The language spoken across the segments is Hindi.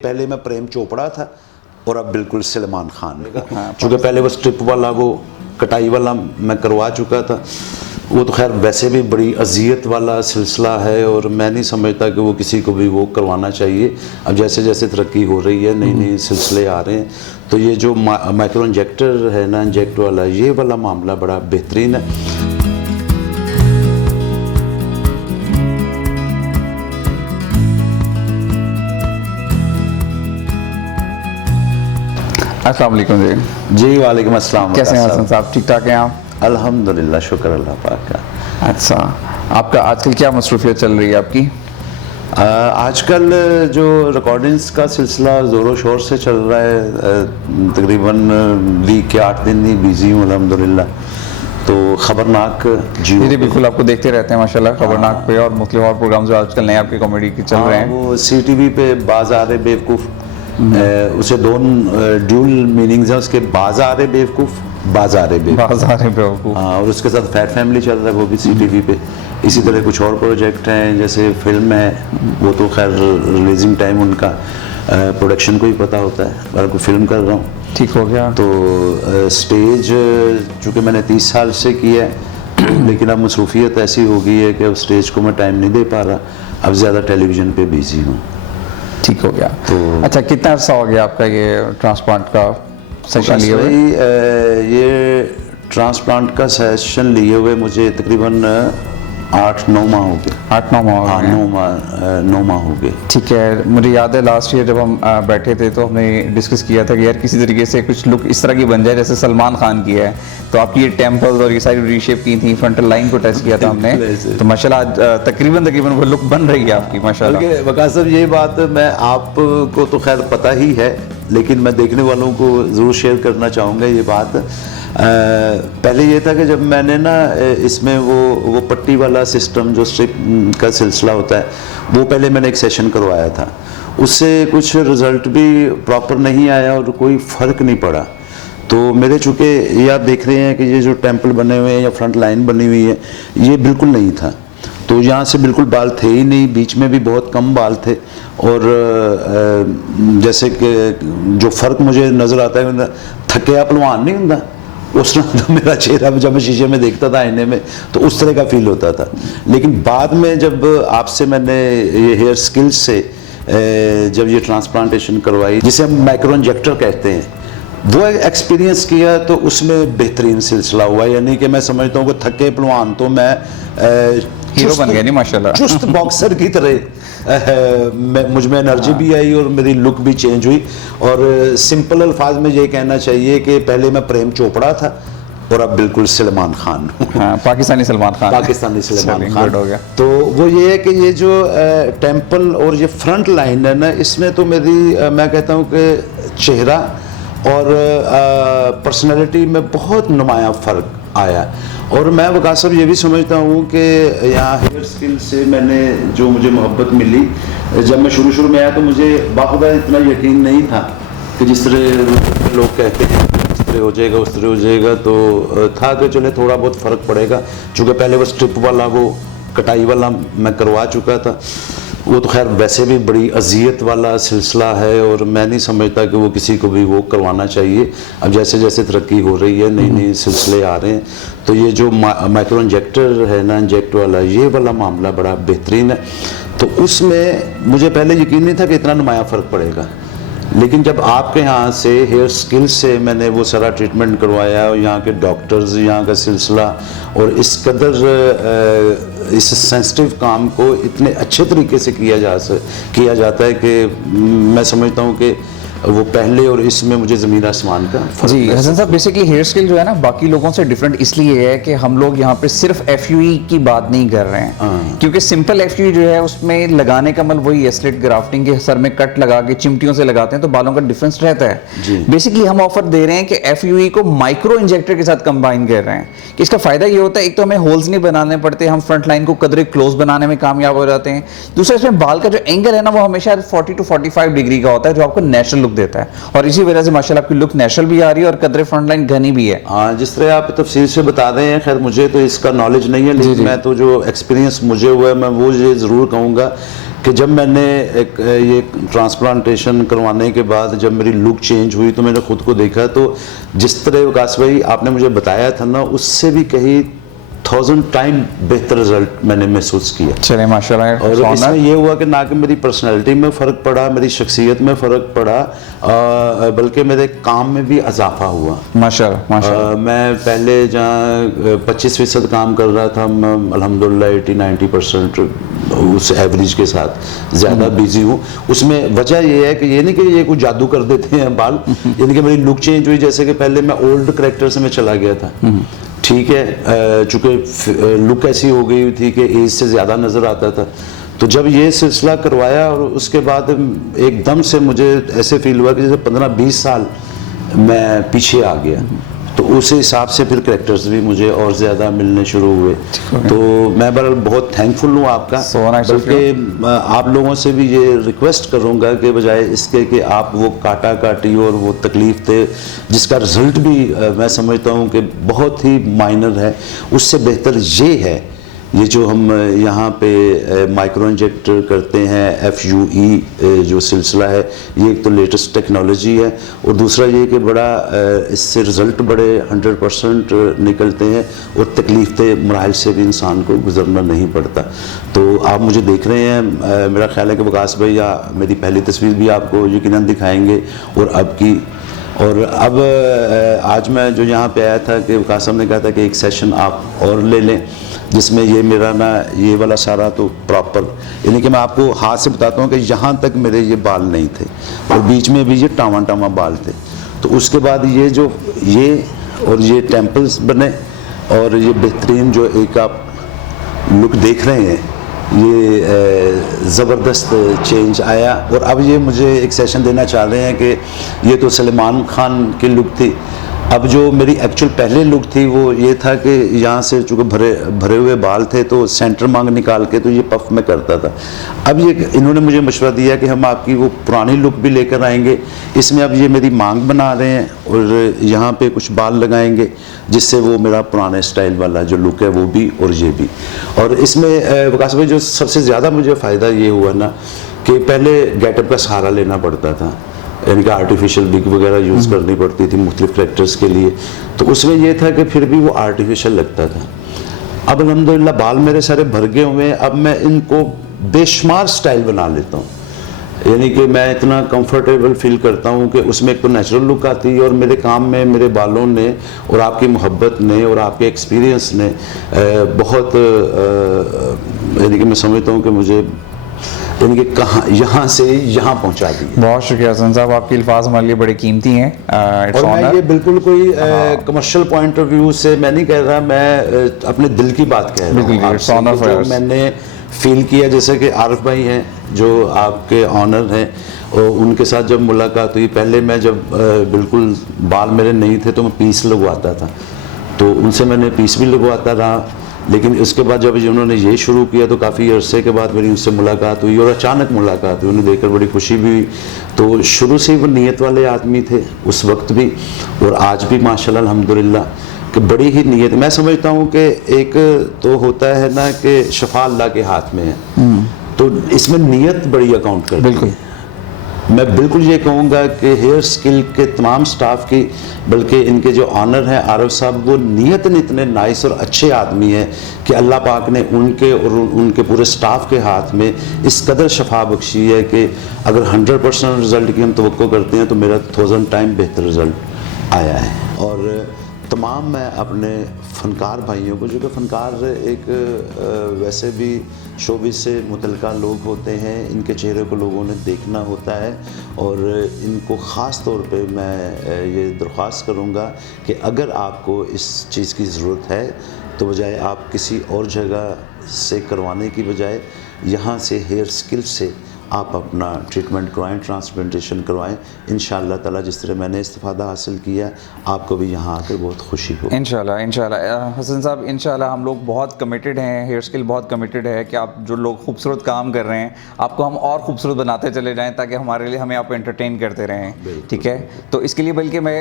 पहले मैं प्रेम चोपड़ा था और अब बिल्कुल सलमान खान। चूँकि पहले वो स्ट्रिप वाला वो कटाई वाला मैं करवा चुका था, वो तो खैर वैसे भी बड़ी अजियत वाला सिलसिला है और मैं नहीं समझता कि वो किसी को भी वो करवाना चाहिए। अब जैसे जैसे तरक्की हो रही है, नई नई सिलसिले आ रहे हैं, तो ये जो माइक्रो इंजेक्टर है ना, इंजेक्ट वाला, ये वाला मामला बड़ा बेहतरीन है। अस्सलाम वालेकुम जी वालेकुम अस्सलाम। कैसे हैं हसन साहब, ठीक ठाक हैं आप? अल्हम्दुलिल्लाह, शुक्र अल्लाह पाक का। अच्छा, आपका आजकल क्या मसरूफियत चल रही है आपकी? आजकल जो रिकॉर्डिंग्स का सिलसिला ज़ोरों शोर से चल रहा है, तकरीबन वीक के 8 दिन ही बिज़ी हूँ अल्हम्दुलिल्लाह। तो खबरनाक जी बिल्कुल, आपको देखते रहते हैं माशाल्लाह खबरनाक पे और मुख्तलिफ और प्रोग्राम जो आजकल नए आपके कॉमेडी के चल रहे हैं। वो CTV पे बाज़ार बेवकूफ़, उसे दोनों ड्यूल मीनिंग्स हैं उसके, बाज़ार बेवकूफ़, बाज़ार बेवकूफ़। हाँ, और उसके साथ फैट फैमिली चल रहा है, वो भी CTV पे। इसी तरह कुछ और प्रोजेक्ट हैं, जैसे फिल्म है, वो तो खैर रिलीजिंग टाइम उनका प्रोडक्शन को ही पता होता है, पर कोई फिल्म कर रहा हूँ। ठीक हो गया। तो स्टेज चूँकि मैंने 30 साल से किया है, लेकिन अब मसरूफियत ऐसी हो गई है कि अब स्टेज को मैं टाइम नहीं दे पा रहा, अब ज़्यादा टेलीविज़न पे बिज़ी हूँ। ठीक हो गया। तो अच्छा, कितना अर्सा हो गया आपका ये ट्रांसप्लांट का सेशन लिए हुए? ये ट्रांसप्लांट का सेशन लिए हुए मुझे तकरीबन 8-9 माह हो गए। 8-9 माह हो गए। 9 माह हो गए। ठीक है, मुझे याद है लास्ट ईयर जब हम बैठे थे तो हमने डिस्कस किया था कि यार किसी तरीके से कुछ लुक इस तरह की बन जाए जैसे सलमान खान की है। तो आपकी ये टेम्पल्स और ये सारी रीशेप की थी, फ्रंटल लाइन को टच किया था हमने, तो माशाल्लाह आज तकरीबन वो लुक बन रही है आपकी माशाल्लाह। वकास साहब, ये बात मैं आपको तो खैर पता ही है, लेकिन मैं देखने वालों को ज़रूर शेयर करना चाहूँगा ये बात। पहले ये था कि जब मैंने ना इसमें वो पट्टी वाला सिस्टम जो स्ट्रिप का सिलसिला होता है, वो पहले मैंने एक सेशन करवाया था, उससे कुछ रिज़ल्ट भी प्रॉपर नहीं आया और कोई फ़र्क नहीं पड़ा। तो मेरे चूँकि ये आप देख रहे हैं कि ये जो टेम्पल बने हुए हैं या फ्रंट लाइन बनी हुई है, ये बिल्कुल नहीं था। तो यहाँ से बिल्कुल बाल थे ही नहीं, बीच में भी बहुत कम बाल थे, और जैसे कि जो फ़र्क मुझे नज़र आता है, थके पहलवान नहीं होता, उस तरह तो मेरा चेहरा जब मैं शीशे में देखता था आईने में, तो उस तरह का फील होता था। लेकिन बाद में जब आपसे मैंने ये हेयर स्किल्स से जब ये ट्रांसप्लांटेशन करवाई, जिसे हम माइक्रो इंजेक्टर कहते हैं, वो एक्सपीरियंस किया, तो उसमें बेहतरीन सिलसिला हुआ। यानी कि मैं समझता हूँ कि थके पहलवान तो मैं हीरो बन गया नहीं माशाल्लाह, चुस्त बॉक्सर की तरह मुझ में एनर्जी भी आई और मेरी लुक भी चेंज हुई। और सिंपल अल्फाज में ये कहना चाहिए कि पहले मैं प्रेम चोपड़ा था और अब बिल्कुल सलमान खान। हाँ, पाकिस्तानी सलमान खान। पाकिस्तानी सलमान खान हो गया। तो वो ये है कि ये जो टेम्पल और ये फ्रंट लाइन है ना, इसमें तो मेरी मैं कहता हूँ कि चेहरा और पर्सनैलिटी में बहुत नुमाया फ़र्क आया। और मैं वकास साहब ये भी समझता हूँ कि यहाँ हेयर स्किल से मैंने जो मुझे मोहब्बत मिली, जब मैं शुरू में आया तो मुझे बाखुदा इतना यकीन नहीं था कि जिस तरह लोग कहते हैं इस तरह हो जाएगा उस तरह हो जाएगा, तो था कि चले थोड़ा बहुत फ़र्क पड़ेगा। चूँकि पहले वो स्ट्रिप वाला वो कटाई वाला मैं करवा चुका था, वो तो खैर वैसे भी बड़ी अजियत वाला सिलसिला है और मैं नहीं समझता कि वो किसी को भी वो करवाना चाहिए। अब जैसे जैसे तरक्की हो रही है, नई नई सिलसिले आ रहे हैं, तो ये जो माइक्रो इंजेक्टर है ना, इंजेक्ट वाला, ये वाला मामला बड़ा बेहतरीन है। तो उसमें मुझे पहले यकीन नहीं था कि इतना नुमाया फ़र्क पड़ेगा, लेकिन जब आपके यहाँ से हेयर स्किल से मैंने वो सारा ट्रीटमेंट करवाया और यहाँ के डॉक्टर्स, यहाँ का सिलसिला, और इस कदर इस सेंसिटिव काम को इतने अच्छे तरीके से किया जाता है कि मैं समझता हूँ कि वो पहले और इसमें मुझे ज़मीन आसमान का फर्क। जी हसन साहब, बेसिकली हेयर स्किल जो है ना बाकी लोगों से डिफरेंट इसलिए है कि हम लोग यहाँ पे सिर्फ FUE की बात नहीं कर रहे हैं, क्योंकि सिंपल FUE जो है उसमें लगाने का अमल वही है, स्लिट ग्राफ्टिंग के सर में कट लगा के चिमटियों से लगाते हैं तो बालों का डिफरेंस रहता है। बेसिकली हम ऑफर दे रहे हैं कि FUE को माइक्रो इंजेक्टर के साथ कंबाइन कर रहे हैं। इसका फायदा ये होता है, एक तो हमें होल्स नहीं बनाने पड़ते, हम फ्रंट लाइन को कदरे क्लोज बनाने में कामयाब हो जाते हैं। दूसरा, इसमें बाल का जो एंगल है ना, वो हमेशा 40 to 45 डिग्री का होता है, जो आपको नेचुरल लुक देता है, और इसी वजह से माशाल्लाह आपकी लुक नेचुरल भी आ रही है और कदरे फ्रंट लाइन घनी भी है। हाँ, जिस तरह आप तफसील से बता रहे हैं, खैर मुझे तो इसका नॉलेज नहीं है, लेकिन मैं तो जो एक्सपीरियंस मुझे हुआ है, मैं वो ये ज़रूर कहूँगा कि जब मैंने एक ये ट्रांसप्लांटेशन करवाने के बाद जब मेरी लुक चेंज हुई तो मैंने खुद को देखा, तो जिस तरह विकास भाई आपने मुझे बताया था ना, उससे भी कहीं 1000 टाइम बेहतर रिजल्ट मैंने महसूस किया। चलिए माशाल्लाह। और इसमें ये हुआ कि ना कि मेरी पर्सनैलिटी में फ़र्क पड़ा, मेरी शख्सियत में फ़र्क पड़ा, बल्कि मेरे काम में भी इजाफा हुआ। माशाल्लाह माशाल्लाह। मैं पहले जहाँ 25% काम कर रहा था, मैं अल्हम्दुलिल्लाह 80-90% उस एवरेज के साथ ज़्यादा बिजी हूँ। उसमें वजह ये है कि ये नहीं कि ये कुछ जादू कर देते हैं बाल, यानी कि मेरी लुक चेंज हुई। जैसे कि पहले मैं ओल्ड करेक्टर से मैं चला गया था, ठीक है, चूँकि लुक ऐसी हो गई थी कि एज से ज़्यादा नज़र आता था। तो जब ये सिलसिला करवाया और उसके बाद एकदम से मुझे ऐसे फील हुआ कि जैसे 15-20 साल मैं पीछे आ गया। तो उस हिसाब से फिर करेक्टर्स भी मुझे और ज़्यादा मिलने शुरू हुए। तो मैं बहरहाल बहुत थैंकफुल हूँ आपका। बल्कि आप लोगों से भी ये रिक्वेस्ट करूँगा कि बजाय इसके कि आप वो काटा काटी और वो तकलीफ थे जिसका रिज़ल्ट भी मैं समझता हूँ कि बहुत ही माइनर है, उससे बेहतर ये है ये जो हम यहाँ पे माइक्रो इंजेक्टर करते हैं, FUE जो सिलसिला है, ये एक तो लेटेस्ट टेक्नोलॉजी है, और दूसरा ये कि बड़ा इससे रिज़ल्ट बड़े 100% निकलते हैं और तकलीफ़ मराहल से भी इंसान को गुजरना नहीं पड़ता। तो आप मुझे देख रहे हैं, मेरा ख्याल है कि विकास भैया मेरी पहली तस्वीर भी आपको यकीनन दिखाएंगे और अब की। और अब आज मैं जो यहाँ पे आया था कि विकास साहब ने कहा था कि एक सेशन आप और ले लें, जिसमें ये मेरा ना ये वाला सारा तो प्रॉपर, यानी कि मैं आपको हाथ से बताता हूँ कि यहाँ तक मेरे ये बाल नहीं थे और बीच में भी ये टामा टामा बाल थे। तो उसके बाद ये जो ये और ये टेम्पल्स बने और ये बेहतरीन जो एक आप लुक देख रहे हैं, ये ज़बरदस्त चेंज आया। और अब ये मुझे एक सेशन देना चाह रहे हैं कि ये तो सलमान खान की लुक थी, अब जो मेरी एक्चुअल पहले लुक थी वो ये था कि यहाँ से चूँकि भरे हुए बाल थे तो सेंटर मांग निकाल के तो ये पफ में करता था। अब ये इन्होंने मुझे मशवरा दिया कि हम आपकी वो पुरानी लुक भी लेकर आएंगे, इसमें अब ये मेरी मांग बना रहे हैं और यहाँ पे कुछ बाल लगाएंगे जिससे वो मेरा पुराने स्टाइल वाला जो लुक है वो भी और ये भी। और इसमें विकास भाई जो सबसे ज़्यादा मुझे फ़ायदा ये हुआ ना कि पहले गेटअप का सहारा लेना पड़ता था, यानी कि आर्टिफिशियल विग वगैरह यूज़ करनी पड़ती थी मुख्तलिफ करेक्टर्स के लिए, तो उसमें यह था कि फिर भी वो आर्टिफिशियल लगता था। अब अल्हम्दुलिल्लाह बाल मेरे सारे भर गए हुए हैं, अब मैं इनको बेशुमार स्टाइल बना लेता हूँ, यानी कि मैं इतना कंफर्टेबल फील करता हूँ कि उसमें एक तो नेचुरल लुक आती है और मेरे काम में मेरे बालों ने और आपकी मोहब्बत ने और आपके एक्सपीरियंस ने बहुत यानी कि मैं समझता हूँ कि मुझे यानी कि कहाँ यहाँ से यहाँ पहुँचा दी। बहुत शुक्रिया हसन साहब, आपके अल्फाज हमारे लिए बड़े कीमती हैं। और मैं ये बिल्कुल कोई कमर्शियल पॉइंट ऑफ व्यू से मैं नहीं कह रहा, मैं अपने दिल की बात कह रहा हूँ। जो मैंने फील किया, जैसे कि आरिफ भाई हैं जो आपके ऑनर हैं, और उनके साथ जब मुलाकात हुई, पहले मैं जब बिल्कुल बाल मेरे नहीं थे तो मैं पीस लगवाता था, तो उनसे मैंने पीस भी लगवाता रहा। लेकिन इसके बाद जब उन्होंने ये शुरू किया तो काफ़ी अरसे के बाद मेरी उनसे मुलाकात हुई और अचानक मुलाकात हुई, उन्हें देखकर बड़ी खुशी भी हुई। तो शुरू से ही वो नीयत वाले आदमी थे उस वक्त भी और आज भी माशाल्लाह अल्हम्दुलिल्लाह कि बड़ी ही नीयत। मैं समझता हूँ कि एक तो होता है ना कि शफा अल्लाह के हाथ में है, तो इसमें नीयत बड़ी अकाउंट करती है। मैं बिल्कुल ये कहूँगा कि हेयर स्किल के तमाम स्टाफ की, बल्कि इनके जो ऑनर हैं आरिफ साहब, वो नीयतन इतने नाइस और अच्छे आदमी हैं कि अल्लाह पाक ने उनके और उनके पूरे स्टाफ के हाथ में इस कदर शफा बख्शी है कि अगर 100% रिज़ल्ट की हम तवक्को करते हैं तो मेरा 1000 टाइम बेहतर रिज़ल्ट आया है। और तमाम मैं अपने फ़नकार भाइयों को, जो कि फ़नकार एक वैसे भी शोबिस से मुतल्लिका लोग होते हैं, इनके चेहरे को लोगों ने देखना होता है, और इनको ख़ास तौर पे मैं ये दरख्वास्त करूँगा कि अगर आपको इस चीज़ की ज़रूरत है तो बजाय आप किसी और जगह से करवाने की बजाय यहाँ से हेयर स्किल से आप अपना ट्रीटमेंट करवाएं, ट्रांसप्लांटेशन करवाएं। इंशाअल्लाह ताला जिस तरह मैंने इस्तिफ़ादा हासिल किया, आपको भी यहाँ आकर बहुत खुशी हो। इंशाअल्लाह इंशाअल्लाह हसन साहब, इंशाअल्लाह हम लोग बहुत कमिटेड हैं, हेयर स्किल बहुत कमिटेड है कि आप जो लोग खूबसूरत काम कर रहे हैं आपको हम और खूबसूरत बनाते चले जाएँ ताकि हमारे लिए हमें आप एंटरटेन करते रहें। ठीक है, तो इसके लिए बल्कि मैं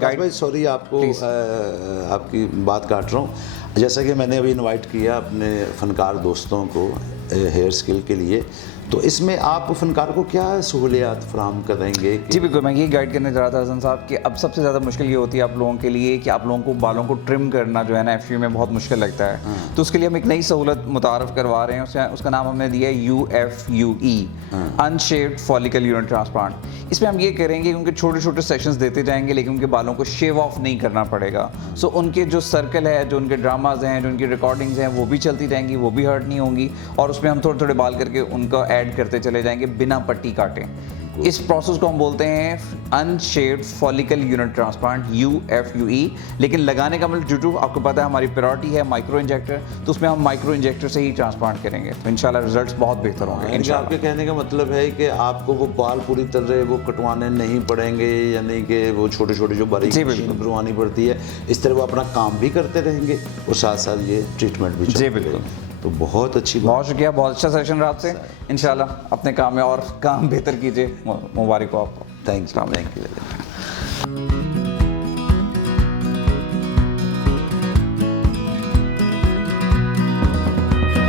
गाइड सॉरी आपको आपकी बात काट रहा हूँ। जैसा कि मैंने अभी इनवाइट किया अपने फ़नकार दोस्तों को हेयर स्किल के लिए, तो इसमें आप फनकार को क्या सहूलियात फराहम करेंगे जी बिल्कुल, मैं ये गाइड करने जा रहा था हसन साहब कि अब सबसे ज़्यादा मुश्किल ये होती है आप लोगों के लिए कि आप लोगों को बालों को ट्रिम करना जो है ना एफ में बहुत मुश्किल लगता है। तो उसके लिए हम एक नई सहूलत मुतारफ़ करवा रहे हैं, उसका नाम हमने दिया है UFUE, अनशेव्ड फॉलिकल यूनिट ट्रांसप्लांट। इसमें हम ये करेंगे कि उनके छोटे छोटे सेशंस देते जाएंगे, लेकिन उनके बालों को शेव ऑफ नहीं करना पड़ेगा। सो उनके जो सर्कल है, जो उनके ड्रामाज हैं, जो उनकी रिकॉर्डिंग्स हैं, वो भी चलती रहेंगी, वो भी हर्ट नहीं होंगी, और उसमें हम थोड़े थोड़े बाल करके उनको ऐड करते चले जाएंगे बिना पट्टी काटे। इस प्रोसेस को हम बोलते हैं अनशेव्ड फॉलिकल यूनिट ट्रांसप्लांट, UFUE। लेकिन लगाने का मतलब ड्यू टू आपको पता है हमारी प्रायोरिटी है माइक्रो इंजेक्टर, तो उसमें हम माइक्रो इंजेक्टर से ही ट्रांसप्लांट करेंगे, तो इंशाल्लाह रिजल्ट्स बहुत बेहतर होंगे इंशाल्लाह। आपके कहने का मतलब है कि आपको वो बाल पूरी तरह वो कटवाने नहीं पड़ेंगे, यानी कि वो छोटे छोटे जो बारीक मशीन करवानी पड़ती है, इस तरह वो अपना काम भी करते रहेंगे और साथ साथ ये ट्रीटमेंट भी जी बिल्कुल। तो बहुत अच्छी बहुत शुक्रिया, बहुत अच्छा सेशन रहा आपसे। इंशाल्लाह अपने काम में और काम बेहतर कीजिए। मुबारक हो आपको। Thank you.